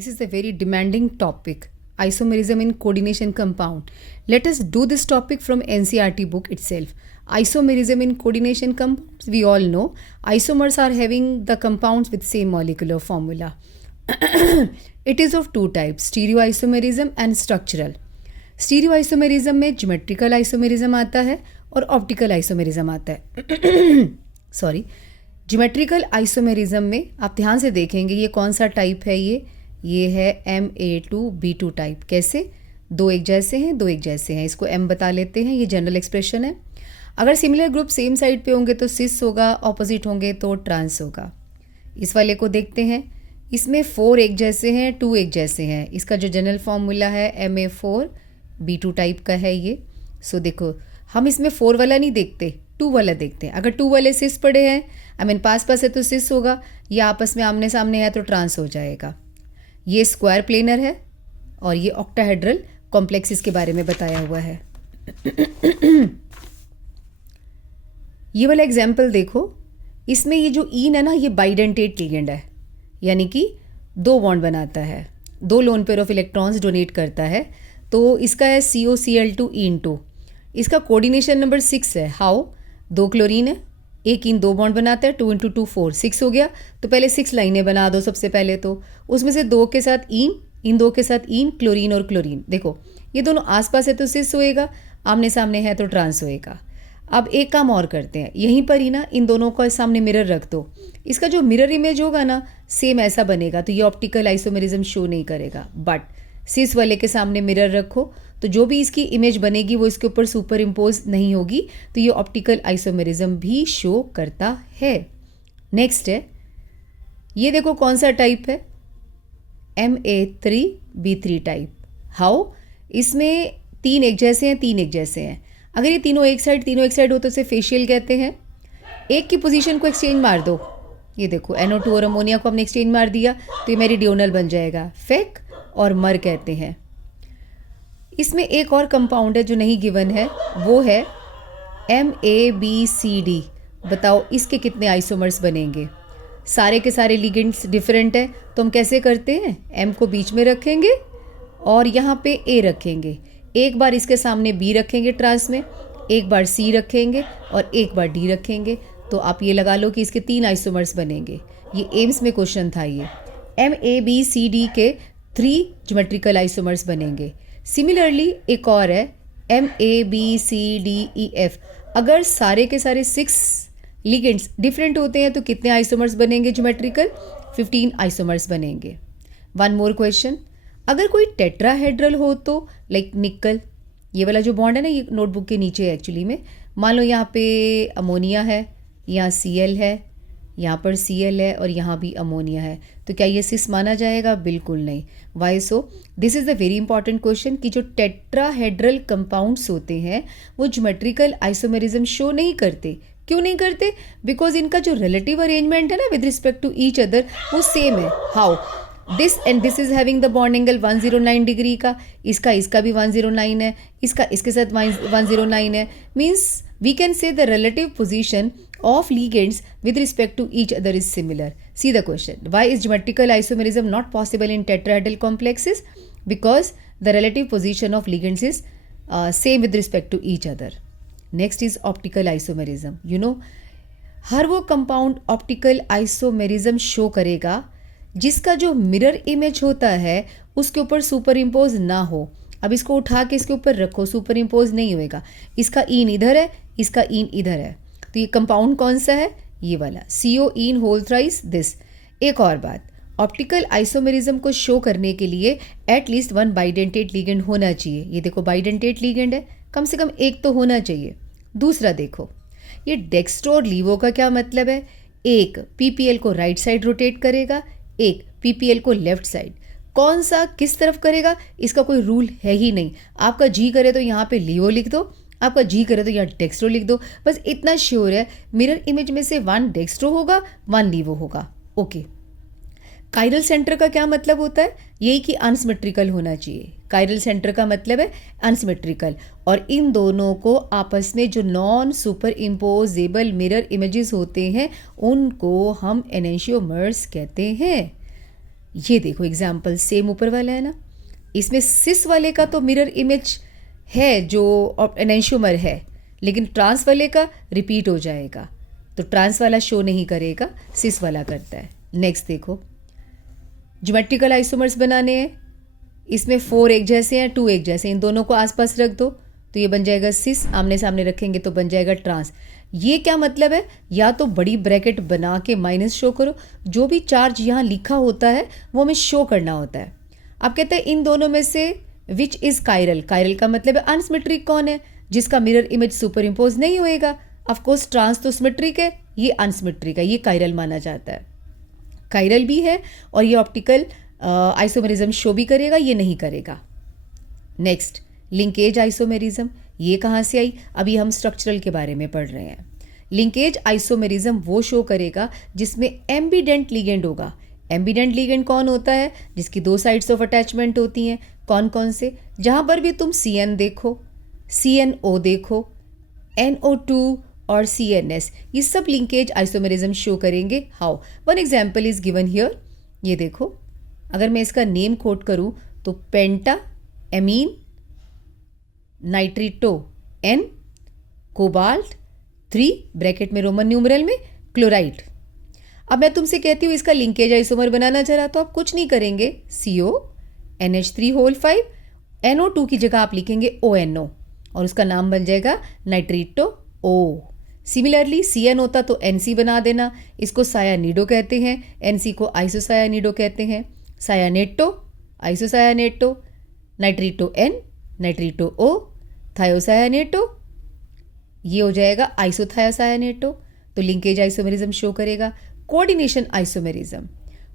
This is a very demanding topic, isomerism in coordination compound. Let us do this topic from NCERT book itself. Isomerism in coordination compounds, we all know isomers are having the compounds with same molecular formula. It is of two types, stereoisomerism and structural. स्टीरियोआइसोमेरिज्म में geometrical isomerism आता है और optical isomerism आता है. Sorry, geometrical isomerism में आप ध्यान से देखेंगे ये कौन सा टाइप है, ये है MA2B2 टाइप. कैसे? दो एक जैसे हैं, दो एक जैसे हैं, इसको M बता लेते हैं, ये जनरल एक्सप्रेशन है. अगर सिमिलर ग्रुप सेम साइड पे होंगे तो सिस होगा, ऑपोजिट होंगे तो ट्रांस होगा. इस वाले को देखते हैं, इसमें 4 एक जैसे हैं, 2 एक जैसे हैं. इसका जो जनरल फॉर्मूला है MA4B2 टाइप का है ये. सो देखो, हम इसमें 4 वाला नहीं देखते, 2 वाला देखते हैं. अगर 2 वाले सिस पड़े हैं, पास पास है तो सिस होगा, या आपस में आमने सामने है तो ट्रांस हो जाएगा. ये स्क्वायर प्लेनर है और ये ऑक्टाहेड्रल कॉम्प्लेक्सिस के बारे में बताया हुआ है. ये वाला एग्जाम्पल देखो, इसमें ये जो ईन है ना, ये बाइडेंटेट लिगेंड है, यानी कि 2 बॉन्ड बनाता है, 2 lone pair of electrons donate करता है. तो इसका है COCl2 ईन2. इसका कोऑर्डिनेशन नंबर 6 है. हाउ? 2 क्लोरीन है, एक इन 2 बॉन्ड बनाता है, 2 × 2 4, 6 हो गया. तो पहले 6 लाइनें बना दो सबसे पहले. तो उसमें से 2 के साथ इन 2 के साथ इन, क्लोरीन और क्लोरीन. देखो ये दोनों आसपास है तो सिस होएगा, आमने सामने है तो ट्रांस होएगा. अब एक काम और करते हैं, यहीं पर ही ना इन दोनों का सामने मिरर रख दो. इसका जो मिरर इमेज होगा ना, सेम ऐसा बनेगा. तो ये ऑप्टिकल आइसोमेरिज्म शो नहीं करेगा. बट सिस वाले के सामने मिरर रखो तो जो भी इसकी इमेज बनेगी वो इसके ऊपर सुपर इम्पोज नहीं होगी. तो ये ऑप्टिकल आइसोमेरिज्म भी शो करता है. नेक्स्ट है, ये देखो कौन सा टाइप है, MA3B3 टाइप. हाउ? इसमें 3 एक जैसे हैं, 3 एक जैसे हैं. अगर ये तीनों एक साइड हो तो इसे फेशियल कहते हैं. एक की पोजीशन को एक्सचेंज मार दो, ये देखो NO2 और अमोनिया को हमने एक्सचेंज मार दिया तो ये मेरिडियोनल बन जाएगा. फेक और मर कहते हैं. इसमें एक और कंपाउंड है जो नहीं गिवन है, वो है MABCD. बताओ इसके कितने आइसोमर्स बनेंगे? सारे के सारे लिगेंड्स डिफरेंट है, तो हम कैसे करते हैं, M को बीच में रखेंगे और यहाँ पे A रखेंगे. एक बार इसके सामने B रखेंगे ट्रांस में, एक बार C रखेंगे और एक बार D रखेंगे. तो आप ये लगा लो कि इसके 3 आइसोमर्स बनेंगे. ये एम्स में क्वेश्चन था. ये MABCD के 3 ज्योमेट्रिकल आइसोमर्स बनेंगे. सिमिलरली एक और है MABCDEF. अगर सारे के सारे 6 लिगेंड्स डिफरेंट होते हैं तो कितने आइसोमर्स बनेंगे ज्योमेट्रिकल? 15 आइसोमर्स बनेंगे. वन मोर क्वेश्चन, अगर कोई टेट्राहेड्रल हो तो लाइक निकल, ये वाला जो बॉन्ड है ना, ये नोटबुक के नीचे है एक्चुअली में. मान लो यहाँ पे अमोनिया है, यहाँ Cl है, यहाँ पर Cl है और यहाँ भी अमोनिया है. तो क्या ये सिस माना जाएगा? बिल्कुल नहीं. Why so? This is the very important question कि जो टेट्राहेड्रल कंपाउंड्स होते हैं वो ज्योमेट्रिकल आइसोमेरिज्म शो नहीं करते. क्यों नहीं करते? बिकॉज इनका जो रिलेटिव अरेंजमेंट है ना with respect to each other, वो सेम है. How? This and this is having the bond angle 109 degree का, इसका भी 109 है, इसके साथ 109 है. Means we can say the relative position of ligands with respect to each other is similar. See the question. Why is geometrical isomerism not possible in tetrahedral complexes? Because the relative position of ligands is same with respect to each other. Next is optical isomerism. You know, हर वो compound optical isomerism show करेगा जिसका जो mirror image होता है उसके ऊपर super impose ना हो. अब इसको उठा के इसके ऊपर रखो, सुपर इम्पोज नहीं होएगा. इसका ईन इधर है, इसका ईन इधर है, तो ये कंपाउंड कौन सा है? ये वाला CO in whole thrice this. एक और बात, ऑप्टिकल आइसोमेरिज्म को शो करने के लिए एटलीस्ट 1 बाइडेंटेट लिगेंड होना चाहिए. ये देखो बाइडेंटेट लिगेंड है, कम से कम एक तो होना चाहिए. दूसरा देखो, ये डेक्स्ट्रो और लीवो का क्या मतलब है? एक PPL को राइट साइड रोटेट करेगा, एक PPL को लेफ्ट साइड. कौन सा किस तरफ करेगा इसका कोई रूल है ही नहीं. आपका जी करे तो यहाँ पे लीवो लिख दो, आपका जी करे तो यहाँ डेक्स्ट्रो लिख दो. बस इतना श्योर है, मिरर इमेज में से 1 डेक्स्ट्रो होगा, 1 लीवो होगा. ओके. काइरल सेंटर का क्या मतलब होता है? यही कि अनसिमेट्रिकल होना चाहिए. काइरल सेंटर का मतलब है अनसिमेट्रिकल. और इन दोनों को आपस में जो non super imposable mirror images होते हैं उनको हम एनेंशियोमर्स कहते हैं. ये देखो एग्जाम्पल सेम ऊपर वाला है ना, इसमें सिस वाले का तो मिरर इमेज है जो एनेंशियोमर है, लेकिन ट्रांस वाले का रिपीट हो जाएगा, तो ट्रांस वाला शो नहीं करेगा, सिस वाला करता है। नेक्स्ट देखो, ज्योमेट्रिकल आइसोमर्स बनाने हैं, इसमें 4 एक जैसे हैं, 2 एक जैसे, इन दोनों को आसपास रख दो तो ये बन जाएगा सिस, आमने सामने रखेंगे तो बन जाएगा ट्रांस। ये क्या मतलब है, या तो बड़ी ब्रैकेट बना के माइनस शो करो, जो भी चार्ज यहाँ लिखा होता है वो हमें शो करना होता है। आप कहते हैं इन दोनों में से विच इज़ कायरल, कायरल का मतलब है अनसिमेट्रिक कौन है, जिसका मिरर इमेज सुपर इम्पोज नहीं होएगा। ऑफकोर्स ट्रांस तो सिमेट्रिक है, ये अनसिमेट्रिक है, ये कायरल माना जाता है। कायरल भी है और ये ऑप्टिकल आइसोमेरिज्म शो भी करेगा, ये नहीं करेगा। नेक्स्ट, लिंकेज आइसोमेरिज्म, ये कहाँ से आई, अभी हम स्ट्रक्चरल के बारे में पढ़ रहे हैं। लिंकेज आइसोमेरिज्म वो शो करेगा जिसमें एम्बिडेंट लिगेंड होगा। एम्बिडेंट लिगेंड कौन होता है, जिसकी 2 साइड्स ऑफ अटैचमेंट होती हैं। कौन कौन से, जहाँ पर भी तुम CN देखो, CNO देखो, NO2 और CNS, ये सब लिंकेज आइसोमेरिज्म शो करेंगे। How, one example is given here. ये देखो, अगर मैं इसका नेम कोट करूँ तो पेंटा एमीन नाइट्रिटो N कोबाल्ट 3 ब्रैकेट में रोमन न्यूमरल में क्लोराइड। अब मैं तुमसे कहती हूँ इसका लिंकेज आइसोमर बनाना जरा, तो आप कुछ नहीं करेंगे, CO NH3 NO2 की जगह आप लिखेंगे ONO और उसका नाम बन जाएगा नाइट्रिटो O। सिमिलरली CN होता तो NC बना देना, इसको सायानिडो कहते हैं, NC को आइसोसायानिडो कहते हैं। सायानेटो, आइसोसायानेटो, नाइट्रिटो N, नाइट्रिटो O, थायोसायानेटो, ये हो जाएगा आइसोथायोसायानेटो। तो लिंकेज आइसोमेरिज्म शो करेगा। Coordination isomerism,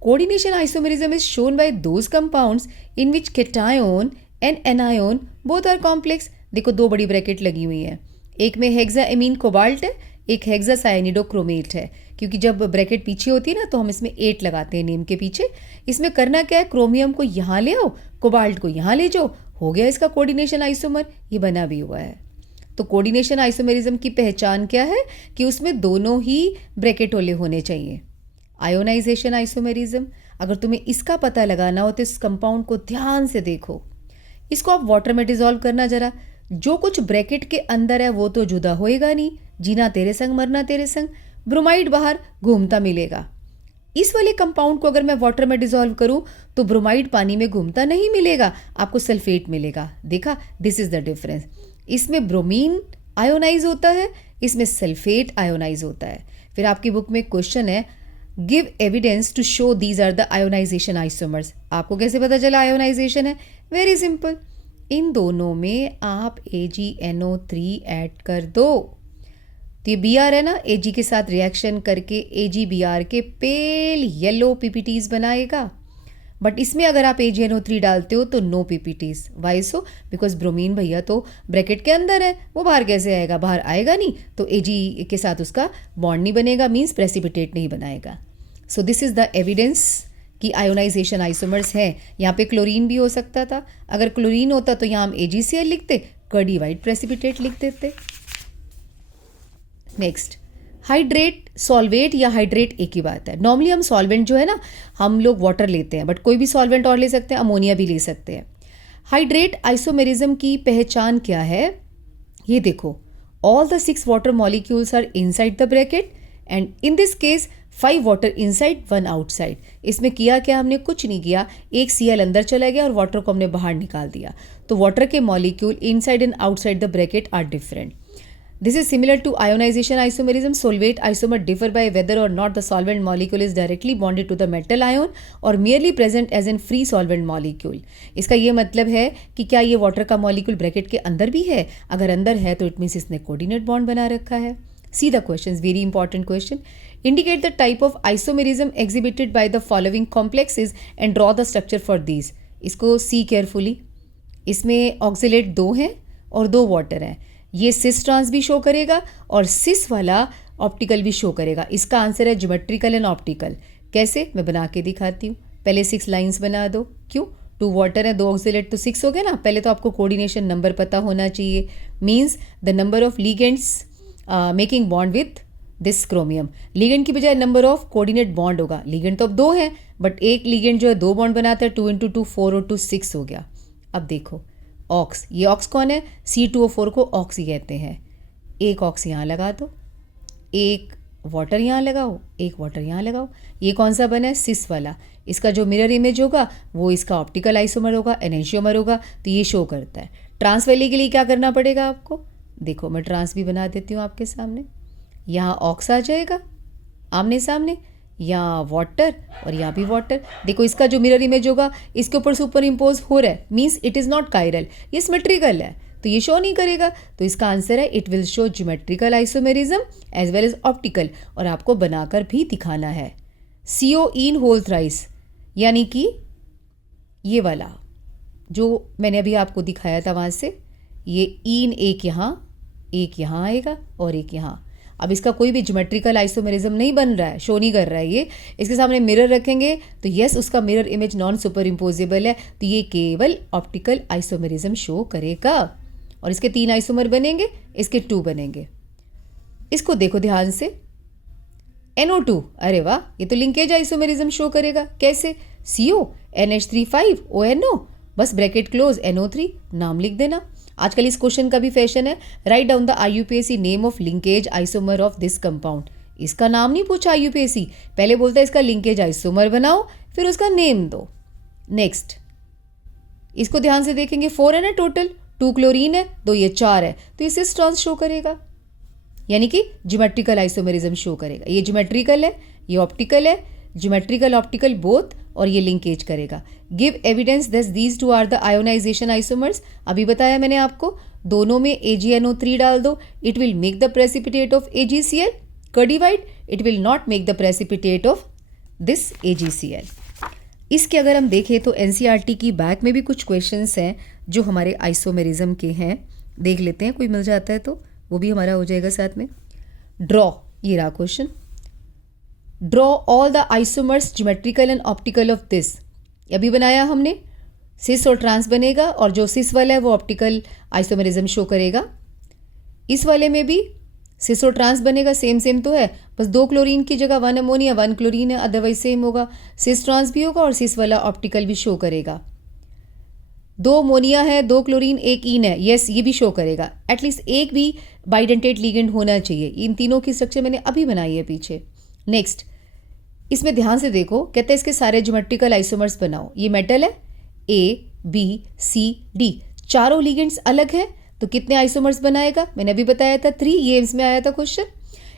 coordination isomerism is shown by those compounds in which cation and anion both are complex. देखो 2 बड़ी ब्रैकेट लगी हुई हैं, एक में हेक्सा एमीन कोबाल्ट है, एक हेक्सा सायानिडो क्रोमेट है। क्योंकि जब ब्रैकेट पीछे होती है ना तो हम इसमें 8 लगाते हैं नेम के पीछे। इसमें करना क्या है, क्रोमियम को यहाँ ले आओ, कोबाल्ट को यहाँ ले जाओ, हो गया इसका कोऑर्डिनेशन आइसोमर, ये बना भी हुआ है। तो कोऑर्डिनेशन आइसोमेरिज्म की पहचान क्या है कि उसमें दोनों ही ब्रैकेट वाले होने चाहिए। आयोनाइजेशन आइसोमेरिज्म, अगर तुम्हें इसका पता लगाना हो तो इस कंपाउंड को ध्यान से देखो, इसको आप वाटर में डिजोल्व करना जरा, जो कुछ ब्रैकेट के अंदर है वो तो जुदा होएगा नहीं, जीना तेरे संग मरना तेरे संग, ब्रोमाइड बाहर घूमता मिलेगा। इस वाले कंपाउंड को अगर मैं वाटर में डिजोल्व करूं तो ब्रोमाइड पानी में घूमता नहीं मिलेगा, आपको सल्फेट मिलेगा। देखा, दिस इज द डिफरेंस। इसमें ब्रोमीन आयोनाइज होता है, इसमें सल्फेट आयोनाइज होता है। फिर आपकी बुक में क्वेश्चन है, give evidence to show these are the ionisation isomers. आपको कैसे पता चला आयोनाइजेशन है, वेरी सिंपल, इन दोनों में आप AgNO3 ऐड कर दो, तो ये Br है ना, Ag के साथ रिएक्शन करके AgBr के पेल येलो PPTs बनाएगा। बट इसमें अगर आप AgNO3 डालते हो तो no PPTs। Why so, because bromine भैया तो ब्रैकेट के अंदर है, वो बाहर कैसे आएगा, बाहर आएगा नहीं, तो Ag के साथ उसका बॉन्ड नहीं बनेगा, मीन्स प्रेसिपिटेट नहीं बनाएगा। So this is the evidence कि आयोनाइजेशन आइसोमर्स हैं। यहाँ पे क्लोरीन भी हो सकता था, अगर क्लोरीन होता तो यहाँ हम AgCl लिखते, कर्डी वाइट प्रेसिपिटेट लिख देते। नेक्स्ट, हाइड्रेट, सॉल्वेट या हाइड्रेट एक ही बात है। नॉर्मली हम सॉल्वेंट जो है ना, हम लोग वाटर लेते हैं, बट कोई भी सॉल्वेंट और ले सकते हैं, अमोनिया भी ले सकते हैं। हाइड्रेट आइसोमेरिज्म की पहचान क्या है, ये देखो, all the 6 water molecules are inside the bracket and in this case 5 water inside 1 outside. इसमें किया क्या, हमने कुछ नहीं किया, एक Cl अंदर चला गया और वाटर को हमने बाहर निकाल दिया। तो वाटर के molecule inside and outside the bracket are different. This is similar to ionization isomerism. Solvate isomer differ by whether or not the solvent molecule is directly bonded to the metal ion or merely present as in free solvent molecule. इसका ये मतलब है कि क्या ये water का molecule bracket के अंदर भी है, अगर अंदर है तो इट मीन्स इसने कोऑर्डिनेट बॉन्ड बना रखा है। See the questions, very important question. Indicate the type of isomerism exhibited by the following complexes and draw the structure for these. इसको see carefully. इसमें ऑक्सिलेट 2 हैं और 2 वाटर हैं। ये सिस ट्रांस भी शो करेगा और सिस वाला ऑप्टिकल भी शो करेगा। इसका आंसर है ज्योमेट्रिकल एंड ऑप्टिकल। कैसे, मैं बना के दिखाती हूँ। पहले 6 लाइंस बना दो, क्यों, 2 वाटर है 2 ऑक्सिलेट तो 6 हो गया ना। पहले तो आपको कोऑर्डिनेशन नंबर पता होना चाहिए, means the number of ligands making bond with this chromium. Ligand की बजाय नंबर ऑफ कोऑर्डिनेट बॉन्ड होगा, लिगेंड तो अब 2 है, बट एक लिगेंड जो है 2 बॉन्ड बनाता है, 2 × 2 4 और 2 6 हो गया। अब देखो ऑक्स, ये ऑक्स कौन है, C2O4 को ऑक्स ही कहते हैं। एक ऑक्स यहाँ लगा दो, एक वाटर यहाँ लगाओ, एक वाटर यहाँ लगाओ। ये कौन सा बना है, सिस वाला। इसका जो मिरर इमेज होगा वो इसका ऑप्टिकल आइसोमर होगा, एनेंशियोमर होगा, तो ये शो करता है। ट्रांस वैली के लिए क्या करना पड़ेगा आपको, देखो मैं ट्रांस भी बना देती हूँ आपके सामने। यहाँ ऑक्स आ जाएगा आमने सामने, यहाँ वाटर और यहाँ भी वाटर। देखो इसका जो मिरर इमेज होगा इसके ऊपर सुपर इम्पोज हो रहा है, means it is not chiral, ये सिमेट्रिकल है, तो ये शो नहीं करेगा। तो इसका आंसर है it will show geometrical isomerism as well as optical, और आपको बनाकर भी दिखाना है। CO इन होल थ्राइस, यानी कि ये वाला जो मैंने अभी आपको दिखाया था वहाँ से, ये इन एक यहाँ आएगा और एक यहाँ। अब इसका कोई भी ज्योमेट्रिकल आइसोमेरिज्म नहीं बन रहा है, शो नहीं कर रहा है ये। इसके सामने मिरर रखेंगे तो यस उसका mirror image non super imposable है, तो ये केवल ऑप्टिकल आइसोमेरिज्म शो करेगा। और इसके 3 आइसोमर बनेंगे, इसके 2 बनेंगे। इसको देखो ध्यान से, NO2, अरे वाह, ये तो लिंकेज आइसोमेरिज्म शो करेगा। कैसे, CO NH3 ONO, बस ब्रैकेट क्लोज NO3, नाम लिख देना। आजकल इस क्वेश्चन का भी फैशन है, write down the IUPAC name of linkage isomer of this compound. इसका नाम नहीं पूछा IUPAC, पहले बोलता है इसका लिंकेज आइसोमर बनाओ, फिर उसका नेम दो। नेक्स्ट, इसको ध्यान से देखेंगे, 4 है ना टोटल, 2 क्लोरीन है, 2 ये 4 है, तो ये सिस ट्रांस शो करेगा, यानी कि ज्योमेट्रिकल आइसोमेरिज्म शो करेगा। ये ज्योमेट्रिकल है, ये ऑप्टिकल है, ज्योमेट्रिकल ऑप्टिकल बोथ, और ये लिंकेज करेगा। Give evidence that these 2 are the ionisation isomers. अभी बताया मैंने आपको, दोनों में AgNO3 डाल दो, it will make the precipitate of AgCl। Divide, it will not make the precipitate of this AgCl। इसके अगर हम देखें तो NCERT की बैक में भी कुछ क्वेश्चंस हैं जो हमारे आइसोमेरिज्म के हैं, देख लेते हैं, कोई मिल जाता है तो वो भी हमारा हो जाएगा साथ में। ड्रॉ, ये रहा question, draw all the isomers geometrical and optical of this. अभी बनाया हमने, सिस और ट्रांस बनेगा, और जो सिस वाला है वो ऑप्टिकल आइसोमेरिज्म शो करेगा। इस वाले में भी सिस और ट्रांस बनेगा, सेम तो है, बस 2 क्लोरीन की जगह 1 अमोनिया 1 क्लोरीन है, अदरवाइज सेम होगा। सिस ट्रांस भी होगा और सिस वाला ऑप्टिकल भी शो करेगा। 2 अमोनिया है, 2 क्लोरीन 1 ईन है, यस ये भी शो करेगा। एटलीस्ट एक भी बाइडेंटेट लिगेंड होना चाहिए। इन तीनों की स्ट्रक्चर मैंने अभी बनाई है पीछे। नेक्स्ट, इसमें ध्यान से देखो, कहते हैं इसके सारे ज्योमेट्रिकल आइसोमर्स बनाओ। ये मेटल है, ABCD, चारों लिगेंड्स अलग हैं, तो कितने आइसोमर्स बनाएगा, मैंने अभी बताया था 3, ये इसमें आया था क्वेश्चन।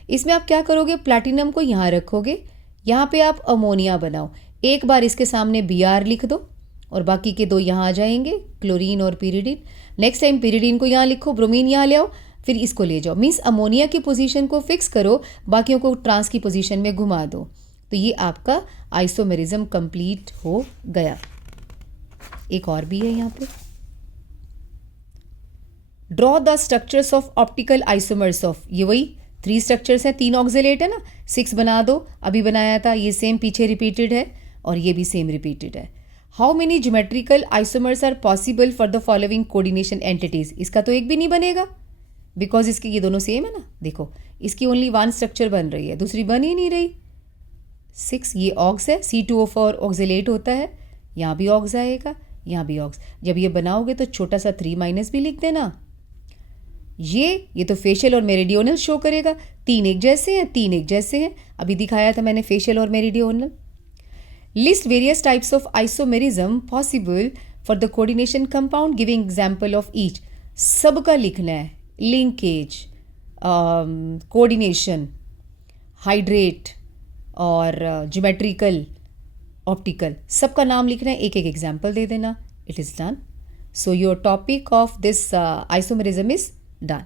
इसमें आप क्या करोगे, प्लैटिनम को यहाँ रखोगे, यहाँ पे आप अमोनिया बनाओ, एक बार इसके सामने Br लिख दो और बाकी के 2 यहाँ आ जाएंगे, क्लोरीन और पिरिडीन। नेक्स्ट टाइम पिरिडीन को यहाँ लिखो, ब्रोमीन यहाँ ले आओ, फिर इसको ले जाओ, मीन्स अमोनिया की पोजीशन को फिक्स करो, बाकियों को ट्रांस की पोजीशन में घुमा दो, तो ये आपका आइसोमेरिज्म कंप्लीट हो गया। एक और भी है यहाँ पे, draw the structures of optical isomers of, ये वही 3 स्ट्रक्चर्स हैं, 3 ऑक्सिलेट है ना, 6 बना दो, अभी बनाया था, ये सेम पीछे रिपीटेड है और ये भी सेम रिपीटेड है। How many geometrical isomers are possible for the following coordination entities. इसका तो एक भी नहीं बनेगा, बिकॉज इसके ये दोनों सेम है ना। देखो इसकी ओनली 1 स्ट्रक्चर बन रही है, दूसरी बन ही नहीं रही। 6, ये ऑक्स है, C2O4 ऑक्सिलेट होता है, यहाँ भी ऑक्स आएगा, यहाँ भी ऑक्स। जब ये बनाओगे तो छोटा सा 3- भी लिख देना। ये तो फेशियल और मेरिडियोनल शो करेगा, 3 एक जैसे हैं, 3 एक जैसे हैं, अभी दिखाया था मैंने फेशियल और meridional. List various types of isomerism possible for the coordination compound, giving example of each. सबका लिखना है, लिंकेज, कोऑर्डिनेशन, हाइड्रेट और ज्योमेट्रिकल, ऑप्टिकल, सबका नाम लिखना है, एक एक एग्जाम्पल दे देना। It is done. So your topic of this isomerism is done.